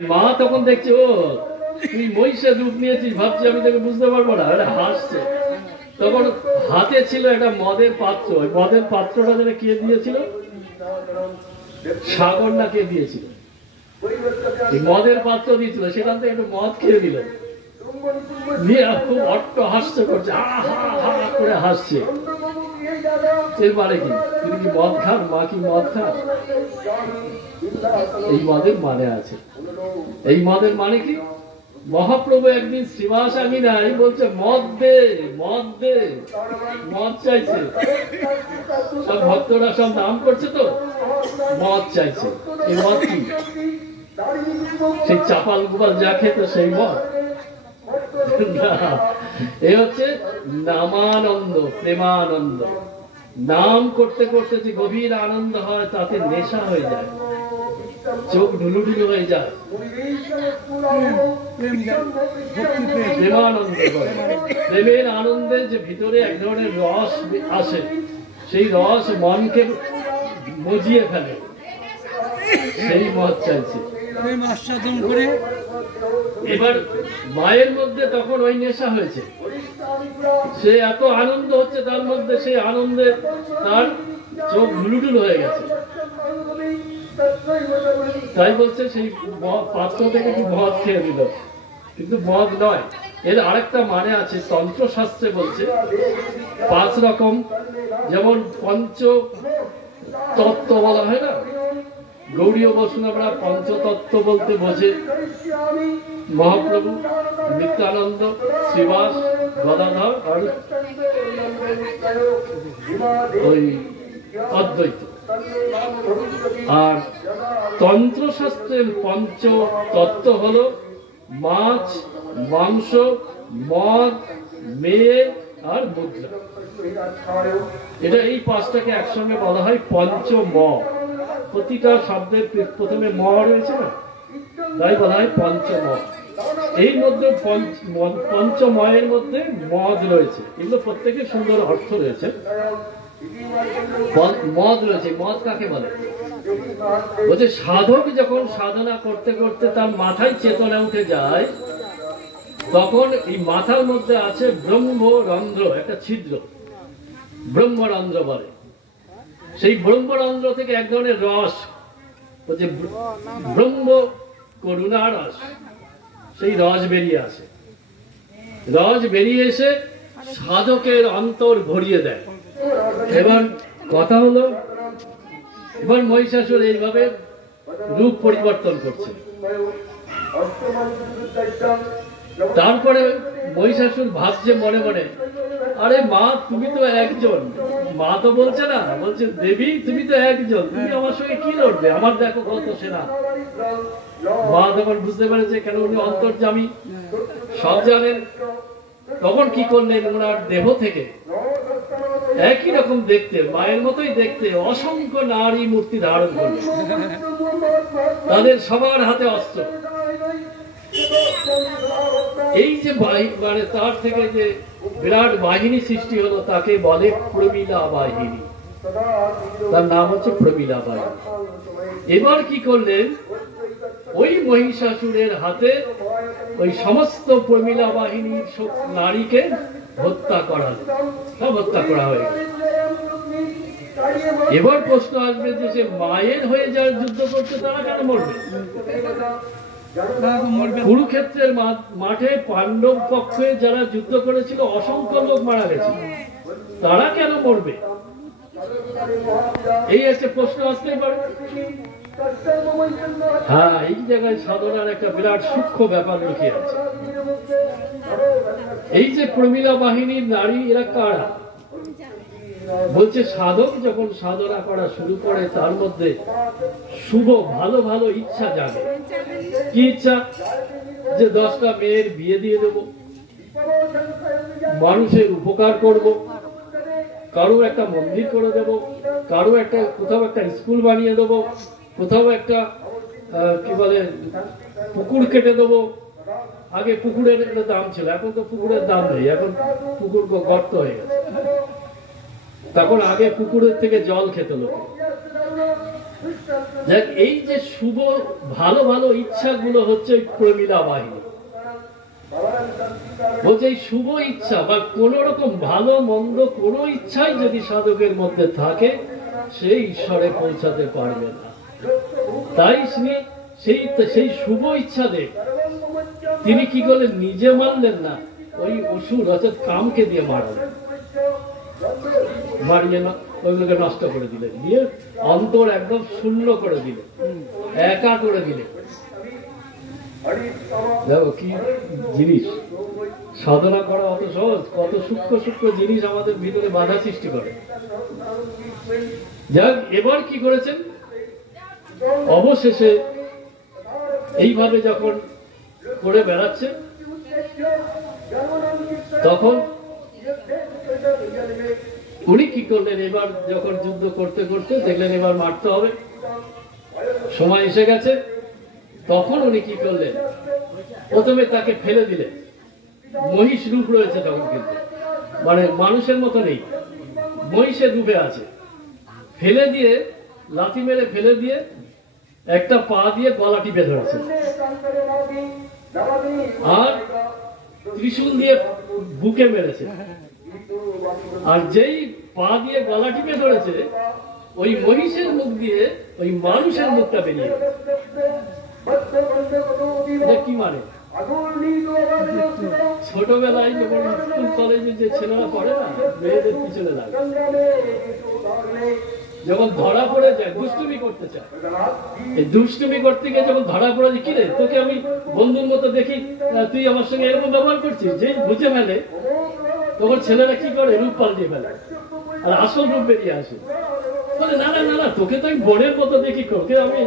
মা তখন দেখছে, ও তুই মহিষের রূপ নিয়েছিস, ভাবছি আমি তোকে বুঝতে পারবো না, এটা হাসছে। তখন হাতে ছিল একটা মদের পাত্র, ওই মদের পাত্রটা যেন কে দিয়েছিল, সাগর না কে দিয়েছিল, মদের পাত্র দিয়েছিল, সেখান থেকে একটু মদ খেয়ে দিল, নিয়ে খুব অট্ট হাস্য করছে, হা করে হাসছে। এর মানে কি, তিনি কি মদ খান, মা কি মদ খান? এই মদের মানে আছে। এই মদের মানে কি, মহাপ্রভু একদিন শ্রীবাস আমি নাই বলছে, মদ দে, মদ দে, মদ চাইছে। সব ভক্তরা সব নাম করছে, তো মদ চাইছে। এই মদ কি, সেই চাপাল গোপাল যা খেত সেই মদ না, এ হচ্ছে নামানন্দ, প্রেমানন্দ। নাম করতে করতে যে গভীর আনন্দ হয়, তাতে নেশা হয়ে যায়, চোখ ঢুলুঢুলু হয়ে যায়, প্রেমানন্দ। প্রেমের আনন্দে যে ভিতরে এক ধরনের রস আসে, সেই রস মনকে মজিয়ে ফেলে, সেই মদ চাইছে। এবার মায়ের মধ্যে তখন ওই নেশা হয়েছে, সে এত আনন্দ হচ্ছে তার মধ্যে, সেই আনন্দে তার চোখ ঢুলুঢুলু হয়ে গেছে। তাই বলছে সেই পাত্র থেকে কি মদ খেয়ে দিল, কিন্তু মদ নয়। এর আরেকটা মানে আছে, তন্ত্রশাস্ত্রে বলছে 5 রকম, যেমন পঞ্চ তত্ত্ব বলা হয় না, গৌড়ীয় বৈষ্ণবরা পঞ্চতত্ত্ব বলতে বোঝে মহাপ্রভু, নিত্যানন্দ, শ্রীবাস, গদাধর আর ওই অদ্বৈত। আর তন্ত্রশাস্ত্রের পঞ্চ তত্ত্ব হলো মাছ, মাংস, মদ, মেয়ে আর মুদ্রা। এটা এই 5টাকে একসঙ্গে বলা হয় পঞ্চ ম। প্রতিটা শব্দের প্রথমে ম রয়েছে না, তাই বলা হয় পঞ্চম। এই মধ্যে পঞ্চময়ের মধ্যে মদ রয়েছে, এগুলো প্রত্যেকে সুন্দর অর্থ রয়েছে। মদ রয়েছে, মদ কাকে বলে, বলছে সাধক যখন সাধনা করতে করতে তার মাথায় চেতনা উঠে যায়, তখন এই মাথার মধ্যে আছে ব্রহ্মরন্ধ্র, একটা ছিদ্র, ব্রহ্মরন্ধ্র বলে। সেই ব্রহ্মরন্ধ্র থেকে এক ধরনের রস, বলছে ব্রহ্ম করুণা রস, সেই রস বেরিয়ে আসে। রস বেরিয়ে এসে সাধকের অন্তর ভরিয়ে দেয়। এবার কথা হলো, এবার মহিষাসুর এইভাবে রূপ পরিবর্তন করছে। তারপরে মহিষাসুর ভাবছে মনে মনে, আরে মা তুমি তো একজন, মা তো বলছে না, বলছে দেবী তুমি তো একজন, তুমি আমার সঙ্গে কি লড়বে, আমার দেখো কত সেনা। মা তখন বুঝতে পেরেছে, কেন উনি অন্তর্যামী, সব জানেন। তখন কি করলেন, ওনার দেহ থেকে একই রকম দেখতে, মায়ের মতোই দেখতে অসংখ্য নারী মূর্তি ধারণ করলেন, তাদের সবার হাতে অস্ত্র। এই যে মানে তার থেকে যে বিরাট বাহিনী সৃষ্টি হলো, তাকে বলে প্রমীলা বাহিনী, তার নাম হচ্ছে প্রমীলা বাহিনী। এবার কি করলেন, ওই মহিষাসুরের হাতে ওই সমস্ত প্রমীলা বাহিনীর নারীকে হত্যা করা, সব হত্যা করা হয়ে গেল। এবার প্রশ্ন আসবে যে সে মায়ের হয়ে যারা যুদ্ধ করছে তারা কেন মরবে? কুরুক্ষেত্রের মাঠে পাণ্ডব পক্ষে যারা যুদ্ধ করেছিল অসংখ্য লোক মারা গেছে, তারা কেন মরবে? এই একটা প্রশ্ন আসতেই পারে। হ্যাঁ, এই জায়গায় সাধনার একটা বিরাট সূক্ষ্ম ব্যাপার লুকিয়ে আছে। এই যে প্রমীলা বাহিনীর নারী, এরা কারা? বলছে সাধক যখন সাধনা করা শুরু করে, তার মধ্যে শুভ ভালো ভালো ইচ্ছা জাগে। কি ইচ্ছা? যে 10টা মেয়ের বিয়ে দিয়ে দেব, মানুষের উপকার করব, কারো একটা মন্দির করে দেব, কারো একটা কোথাও একটা স্কুল বানিয়ে দেব, কোথাও একটা কি বলে পুকুর কেটে দেবো। আগে পুকুরের দাম ছিল, এখন তো পুকুরের দাম নেই, এখন পুকুর গর্ত হয়ে গেছে। তখন আগে পুকুরের থেকে জল খেত লোক, দেখ এই যে শুভ ভালো ভালো ইচ্ছাগুলো হচ্ছে প্রমিলা বাহিনী। বলছে এই শুভ ইচ্ছা বা কোন রকম ভালো মন্দ কোন ইচ্ছাই যদি সাধকের মধ্যে থাকে সে ঈশ্বরে পৌঁছাতে পারবে না। তাই সেই শুভ ইচ্ছাদের তিনি কি করলেন, নিজে মানলেন না, ওই অসুর অর্থাৎ কামকে দিয়ে মারলেন, মারিয়ে ওইগুলোকে নষ্ট করে দিলেন, দিয়ে অন্তর একদম শূন্য করে দিলেন, একা করে দিলেন। দেখো কি জিনিস, সাধনা করা অত সহজ, কত সূক্ষ্ম সূক্ষ্ম জিনিস আমাদের ভিতরে বাধা সৃষ্টি করে। যাক, এবার কি করেছেন, অবশেষে এইভাবে যখন করে বেড়াচ্ছে তখন উনি কি করলেন, এবার যখন যুদ্ধ করতে করতে দেখলেন এবার মারতে হবে, সময় এসে গেছে, তখন উনি কি করলেন, প্রথমে তাকে ফেলে দিলেন। মহিষ রূপ রয়েছে তখন, কিন্তু মানে মানুষের মতো নেই, মহিষের রূপে আছে। ফেলে দিয়ে, লাথি মেরে ফেলে দিয়ে একটা পা দিয়ে গলা টিপে ধরেছে, আর ত্রিশূল দিয়ে বুকে মেরেছে। আর যেই পা দিয়ে গলা টিপে ধরেছে, ওই মহিষের মুখ দিয়ে ওই মানুষের মুখটা বেরিয়ে গেছে। কি মানে, ছোটবেলায় যখন স্কুল কলেজে যে ছেলেরা পড়ে না, মেয়েদের পিছনে লাগে, যখন ধরা পড়ে যায় দুষ্টুমি করতে চায়, এই দুষ্টুমি করতে গিয়ে যখন ধরা পড়ে যায়, কিরে তোকে আমি বন্ধুর মতো দেখি, তুই আমার সঙ্গে এরকম ব্যবহার করছিস, যে বুঝে ফেলে তখন ছেলেরা কি করে, রূপ পাল্টিয়ে ফেলে, আর আসল রূপ বেরিয়ে আসে। বলে না না না না, তোকে তো আমি বোনের মতো দেখি, তোকে আমি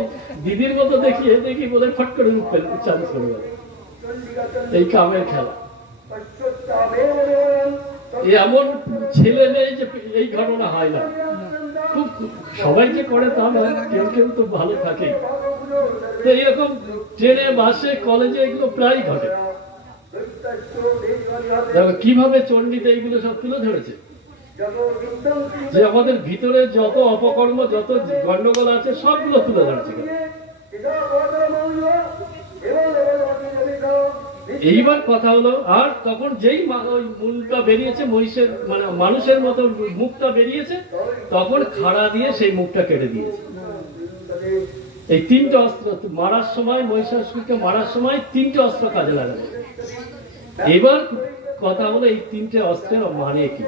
দিদির মতো দেখি বলে ফট করে রূপ চালু করে গেল। এই কামের খেলা, এমন ছেলে নেই যে এই ঘটনা হয় না। খুব সবাই যে করে তা নয়, কেউ কেউ তো ভালো থাকে। তো এরকম ট্রেনে, বাসে, কলেজে এগুলো প্রায় ঘটে। দেখো কিভাবে চণ্ডীতে এইগুলো সব তুলে ধরেছে, যে আমাদের ভিতরে যত অপকর্ম, যত গন্ডগোল আছে সবগুলো তুলে ধরেছে। এইবার কথা হলো, আর তখন যেই মুখটা বেরিয়েছে, মহিষের মানে মানুষের মতো মুখটা বেরিয়েছে, তখন খাড়া দিয়ে সেই মুখটা কেটে দিয়েছে। এই তিনটে অস্ত্র মারার সময়, মহিষাসুরকে মারার সময় তিনটে অস্ত্র কাজে লাগানো। এবার কথা হলো এই তিনটে অস্ত্রের মানে কি,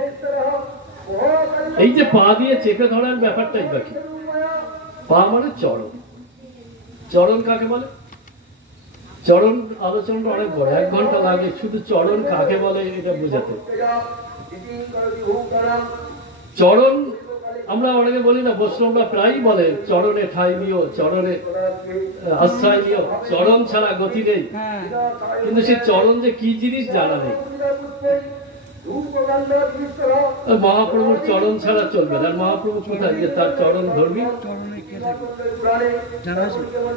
এই যে পা দিয়ে চেপে ধরার ব্যাপারটাই বা কি। পা মানে চরণ, চরণ কাকে বলে, চরণ আলোচনাটা অনেক বড়, 1 ঘন্টা লাগে শুধু চরণ কাকে বলে এটা বোঝাতে। চরণ আমরা অনেকে বলি না, বৈষ্ণবরা প্রায়ই বলে চরণে ঠাঁই নিও, চরণে আশ্রয় নিও, চরণ ছাড়া গতি নেই। কিন্তু সেই চরণ যে কি জিনিস জানা নেই। মহাপ্রভুর চরণ ছাড়া চলবে না। মহাপ্রভু কোথায় যে তার চরণ ধরবি,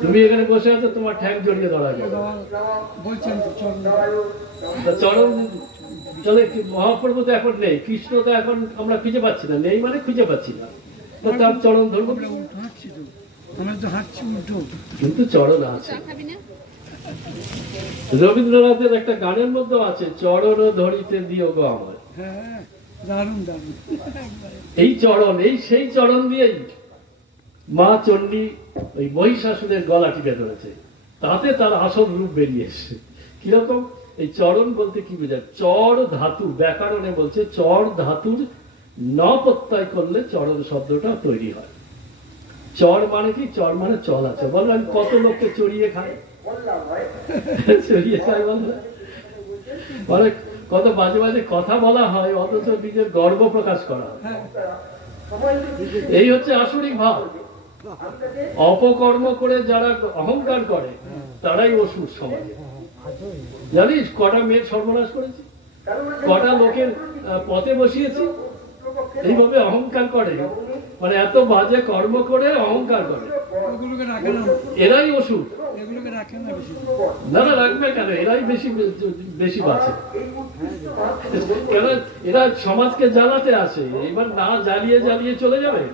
তুমি এখানে বসে আছো, তোমার ঠ্যাং জড়িয়ে ধরা যাবে। চরণ চলে, মহাপ্রভু তো এখন নেই, কৃষ্ণ তো এখন আমরা খুঁজে পাচ্ছি না, নেই মানে খুঁজে পাচ্ছি না, তো তার চরণ ধরবো, কিন্তু চরণ আছে। রবীন্দ্রনাথের একটা গানের মধ্যে আছে, চরণ ধরিতে দিও গো আমার। এই চরণ, এই সেই চরণ দিয়েই মা চণ্ডী ওই মহিষাসুরের গলা টিপে ধরেছে, তাতে তার আসল রূপ বেরিয়ে এসছে। কিরকম, এই চরণ বলতে কি বোঝায়, চর ধাতু, ব্যাকরণে বলছে চর ধাতুর ন প্রত্যয় করলে চরণ শব্দটা তৈরি হয়। চর মানে কি, চর মানে চল আছে। বললাম কত লোককে চড়িয়ে খায়, চড়িয়ে খায় বললাম, মানে কত বাজে বাজে কথা বলা হয়, অথচ নিজের গর্ব প্রকাশ করা হয়। এই হচ্ছে আসরিক ভাব। অপকর্ম করে যারা অহংকার করে তারাই অসুর সমাজে। জানিস কটা মেয়ের সর্বনাশ করেছি, কটা লোকের পথে বসিয়েছি, এইভাবে অহংকার করে, মানে এত বাজে কর্ম করে অহংকার করে, এরাই অসুর। না না, রাখবে কেন, এরাই বেশি বেশি বাঁচে। কেন, এরা সমাজকে জ্বালাতে আসে, এবার না জ্বালিয়ে জ্বালিয়ে চলে যাবে।